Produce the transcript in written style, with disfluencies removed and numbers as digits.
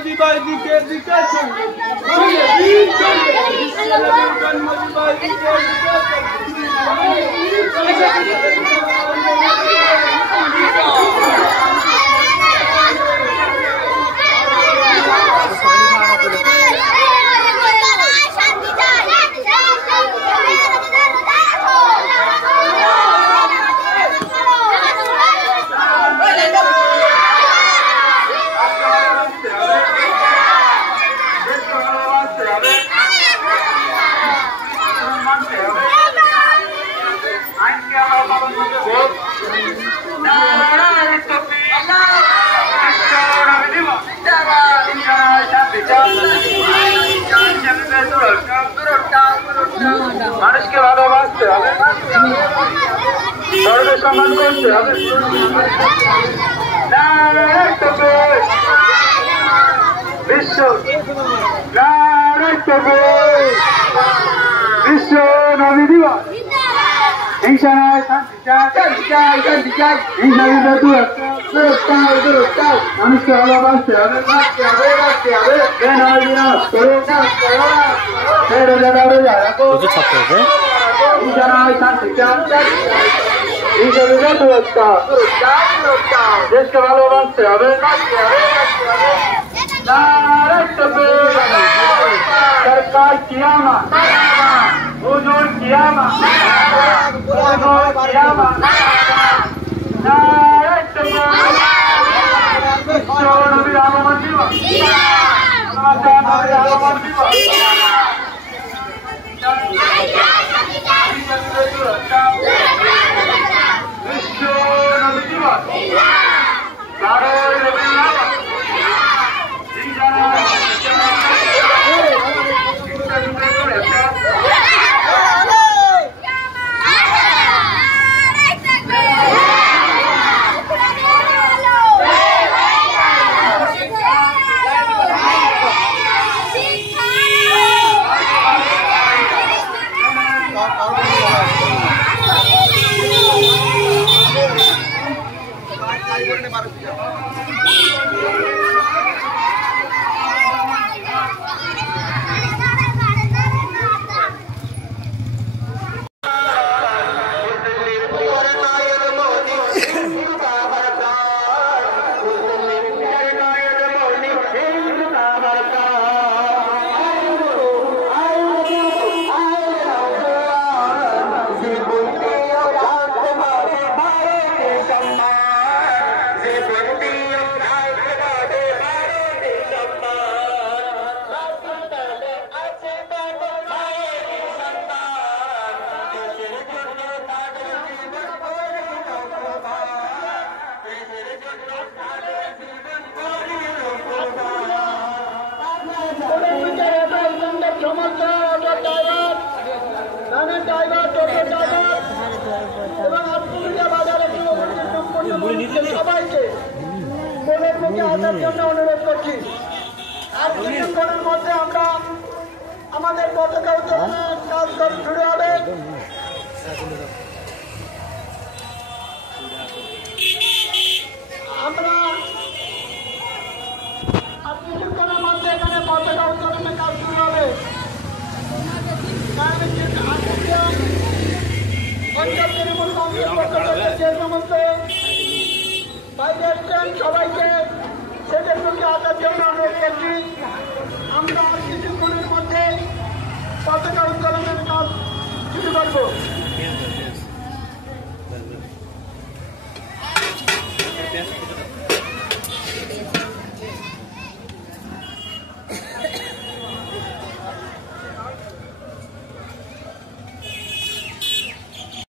জন্মদিবাই দিকে দিকে চলে জন্মদিবাই দিকে মানুষকে ভালোবাসতে হবে, সর্বে সম্মান করতে হবে, বিশ্ব বিশ্ব নবী দিবস। হিংসা নয়, শান্তি চাই, হিংসা মানুষকে ভালোবাসতে হবে, দেশকে ভালোবাসতে হবে, সরকার কিয়ামা হুজুর কিয়ামা কিয়ামা নবীর আগমন দিবস, নবীর আগমন দিবস, বিশ্ব নবী দিবস, 12ই রবিউল আউয়াল। সবাইকে মনের মুখে আসার জন্য অনুরোধ করছি। আর কিছুক্ষণের মধ্যে আমরা আমাদের পতাকা উত্তোলনের কাজ শুরু হবে। আমরা আর কিছুক্ষণের মধ্যে এখানে পতাকা উত্তোলনের কাজ শুরু হবে। অঞ্চল তৃণমূল কংগ্রেস পক্ষ থেকে যে সমস্ত বাইরে এসছেন সবাইকে সেদের মুখে আসার জন্য অনুরোধ করছি। আমরা কিছুক্ষণের মধ্যে পতাকা উত্তোলনের কাজ শুরু করব।